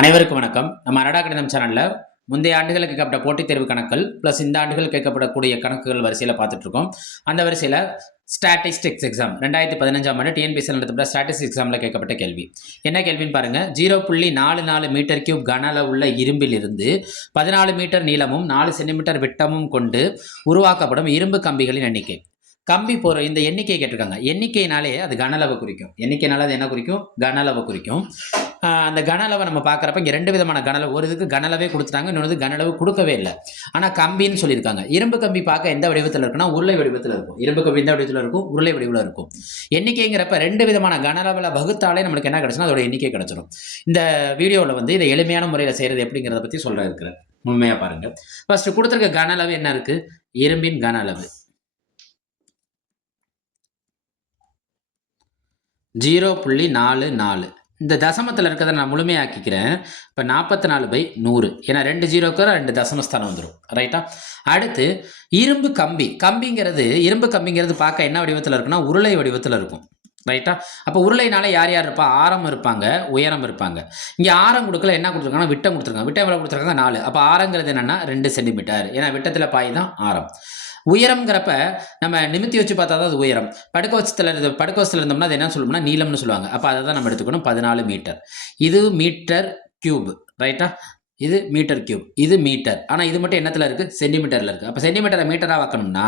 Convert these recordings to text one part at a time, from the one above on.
அனைவருக்கும் வணக்கம். நம்ம அனடா கணிதம் சேனலில் முந்தைய ஆண்டுகள் கேட்கப்பட்ட போட்டித் தேர்வு கணக்குகள் ப்ளஸ் இந்த ஆண்டுகள் கேட்கப்படக்கூடிய கணக்குகள் வரிசையில் பார்த்துட்டு இருக்கோம். அந்த வரிசையில் ஸ்டாட்டிஸ்டிக்ஸ் எக்ஸாம் 2015ஆம் ஆண்டு டிஎன்பிஎஸ்சியில் நடத்தப்பட்ட ஸ்டாட்டிஸ்டிக்ஸ் எக்ஸாமில் கேட்கப்பட்ட கேள்வி என்ன கேள்வின்னு பாருங்கள். 0.44 மீட்டர் கியூப் கன அளவுள்ள இரும்பில் இருந்து 14 மீட்டர் நீளமும் 4 சென்டிமீட்டர் விட்டமும் கொண்டு உருவாக்கப்படும் இரும்பு கம்பிகளின் எண்ணிக்கை. கம்பி போகிற இந்த எண்ணிக்கையை கேட்டிருக்காங்க. எண்ணிக்கைனாலே அது கன அளவை குறிக்கும். எண்ணிக்கைனால அது என்ன குறிக்கும்? கன அளவை குறிக்கும். அந்த கன அளவை நம்ம பார்க்குறப்ப இங்கே ரெண்டு விதமான கன அளவு. ஒரு இதுக்கு கன அளவே கொடுத்துட்டாங்க, இன்னொரு கன அளவு கொடுக்கவே இல்லை. ஆனால் கம்பின்னு சொல்லியிருக்காங்க. இரும்பு கம்பி பார்க்க எந்த வடிவத்தில் இருக்குன்னா உருளை வடிவத்தில் இருக்கும். இரும்பு கம்பி எந்த வடிவத்தில் இருக்கும்? உருளை வடிவில் இருக்கும். எண்ணிக்கைங்கிறப்ப ரெண்டு விதமான கன அளவில் வகுத்தாலே நம்மளுக்கு என்ன கிடச்சுன்னா அதோட எண்ணிக்கை கிடச்சிடும். இந்த வீடியோவில் வந்து இதை எளிமையான முறையில் செய்கிறது எப்படிங்கிறத பற்றி சொல்ல இருக்கிறேன். உண்மையாக பாருங்கள். ஃபர்ஸ்ட் கொடுத்துருக்க கன அளவு என்ன இருக்குது? இரும்பின் கன அளவு 0.44. இந்த தசமத்தில் இருக்கிறத நான் முழுமையாக்கிக்கிறேன். இப்போ 44/100. ஏன்னா 2 ஜீரோக்கு 2 தசமஸ்தானம் வந்துடும். ரைட்டா? அடுத்து இரும்பு கம்பி. இரும்பு கம்பிங்கிறது பார்க்க என்ன வடிவத்தில் இருக்குன்னா உருளை வடிவத்தில் இருக்கும். ரைட்டா? அப்போ உருளைனால யார் யார் இருப்பா? ஆரம் இருப்பாங்க, உயரம் இருப்பாங்க. இங்கே ஆரம் கொடுக்கல, என்ன கொடுத்துருக்காங்கன்னா விட்டம் கொடுத்துருக்காங்க. விட்டம் எவ்வளோ கொடுத்துருக்காங்க? 4. அப்போ ஆரங்கிறது என்னென்னா 2 சென்டிமீட்டர். ஏன்னா விட்டத்தில் பாய் தான் ஆரம். உயரம்ங்கிறப்ப நம்ம நிமித்தி வச்சு பார்த்தா தான் அது உயரம். படுக்க வச்சத்தில் இருந்தோம்னா அது என்ன சொல்லணும்னா நீளம்னு சொல்லுவாங்க. அப்போ அதை தான் நம்ம எடுத்துக்கணும். 14 மீட்டர். இது மீட்டர் கியூப். ரைட்டா? இது மீட்டர் கியூப், இது மீட்டர். ஆனால் இது மட்டும் என்னத்தில் இருக்குது? சென்டிமீட்டரில் இருக்குது. அப்போ சென்டிமீட்டரை மீட்டராக வைக்கணும்னா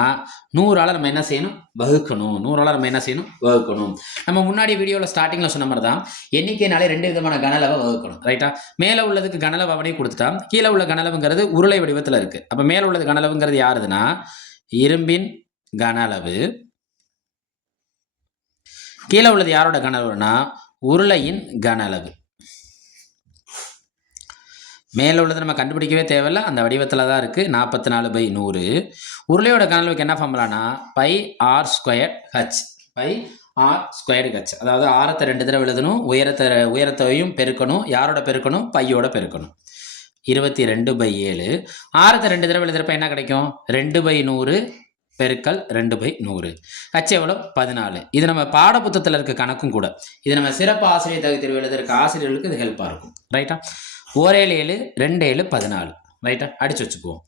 100ஆல் நம்ம என்ன செய்யணும்? வகுக்கணும். 100ஆல் நம்ம என்ன செய்யணும்? வகுக்கணும். நம்ம முன்னாடி வீடியோவில் ஸ்டார்டிங்கில் சொன்ன மாதிரி தான் எண்ணிக்கைனாலே ரெண்டு விதமான கனளவை வகுக்கணும். ரைட்டா? மேலே உள்ளதுக்கு கனளவு அவனே கொடுத்துட்டா, கீழே உள்ள கனளவுங்கிறது உருளை வடிவத்தில் இருக்குது. அப்போ மேலே உள்ளது கனளவுங்கிறது யாருதுன்னா இரும்பின் கன அளவு. கீழே உள்ளது யாரோட கன அளவுனா உருளையின் கன அளவு. மேலே உள்ளது நம்ம கண்டுபிடிக்கவே தேவையில்லை, அந்த வடிவத்தில் தான் இருக்குது. 44/100. உருளையோட கன அளவுக்கு என்ன ஃபார்முலானா πr²h. πr²h. அதாவது ஆரத்தை 2 தடவை எழுதணும், உயரத்தையும் பெருக்கணும். யாரோட பெருக்கணும்? பையோட பெருக்கணும். 22/7. ஆரத்தை 2 தடவை எழுதுறப்ப என்ன கிடைக்கும்? 2/100 பெருக்கல் 2/100. ஹச் எவ்வளோ? 14. இது நம்ம பாடப்புத்தகத்தில் இருக்க கணக்கும் கூட. இது நம்ம சிறப்பு ஆசிரியர் தகுதி தேர்வு எழுதுறக்க ஆசிரியர்களுக்கு இது ஹெல்ப்பாக இருக்கும். ரைட்டா? 1 7 2 7 14. ரைட்டா? அடிச்சு வச்சுக்குவோம்.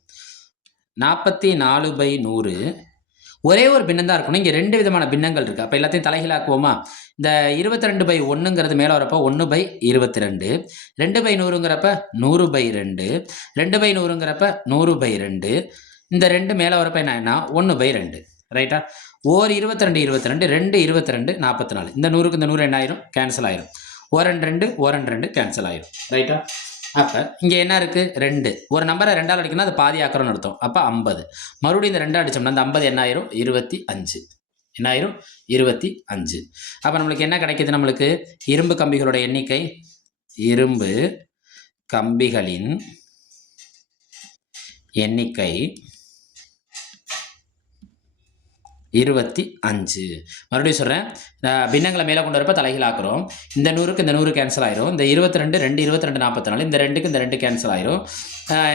44/100. ஒரே ஒரு பின்னம் தான் இருக்கணும். இங்கே 2 விதமான பின்னங்கள் இருக்குது. அப்போ எல்லாத்தையும் தலைகீழாக்குவோமா? இந்த 22/1ங்கிறது மேலே வரப்போ 1/22. 2/100ங்கிறப்ப 100/2. 2/100ங்கிறப்ப 100/2. இந்த 2 மேலே வரப்போ என்ன 1/2. ரைட்டா? 22 22 2 22 44. இந்த 100க்கு இந்த 100 என்ன ஆயிரும்? கேன்சல் ஆயிரும். 1 2 கேன்சல் ஆயிரும். ரைட்டா? அப்போ இங்கே என்ன இருக்குது? 2. ஒரு நம்பரை 2ஆல் அடிக்கணும், அது பாதி ஆக்கிறோன்னு அர்த்தம். அப்போ 50. மறுபடியும் இந்த 2 அடித்தோம்னா அந்த 50 என்ன ஆயிரும்? 25. என்ன ஆயிரும்? 25. அப்போ நம்மளுக்கு என்ன கிடைக்கிது? நம்மளுக்கு இரும்பு கம்பிகளோட எண்ணிக்கை, இரும்பு கம்பிகளின் எண்ணிக்கை 25. மறுபடியும் சொல்கிறேன், பின்னங்களை மேலே கொண்டு வரப்போ தலைகீழாக்குறோம். இந்த 100க்கு இந்த 100 கேன்சல் ஆயிரும். இந்த 22 2 22 44. இந்த 2க்கு இந்த 2 கேன்சல் ஆயிரும்.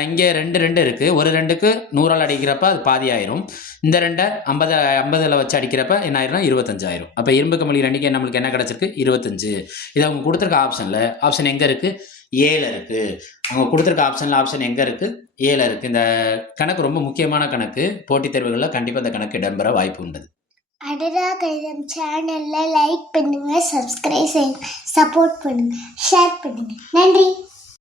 இங்கே 2 இருக்குது. ஒரு 2க்கு 100ஆல் அடிக்கிறப்ப அது பாதி ஆயிரும். இந்த 2 50 வச்சு அடிக்கிறப்ப என்ன ஆயிரும்னா 25 ஆயிரும். அப்போ இரும்பு கம்பி எண்ணிக்கை நம்மளுக்கு என்ன கிடச்சிருக்கு? 25. இதை அவங்க கொடுத்துருக்க ஆப்ஷனில் ஆப்ஷன் எங்கே இருக்குது? 7 இருக்குது. அவங்க கொடுத்துருக்க ஆப்ஷன் எங்கே இருக்குது? 7 இருக்குது. இந்த கணக்கு ரொம்ப முக்கியமான கணக்கு. போட்டித் தேர்வுகளில் கண்டிப்பாக இந்த கணக்கு இடம்பெற வாய்ப்பு உண்டு. அடடா கணிதம் சேனலில் லைக் பண்ணுங்கள், சப்ஸ்கிரைப் செய்யுங்க, சப்போர்ட் பண்ணுங்கள், ஷேர் பண்ணுங்கள். நன்றி.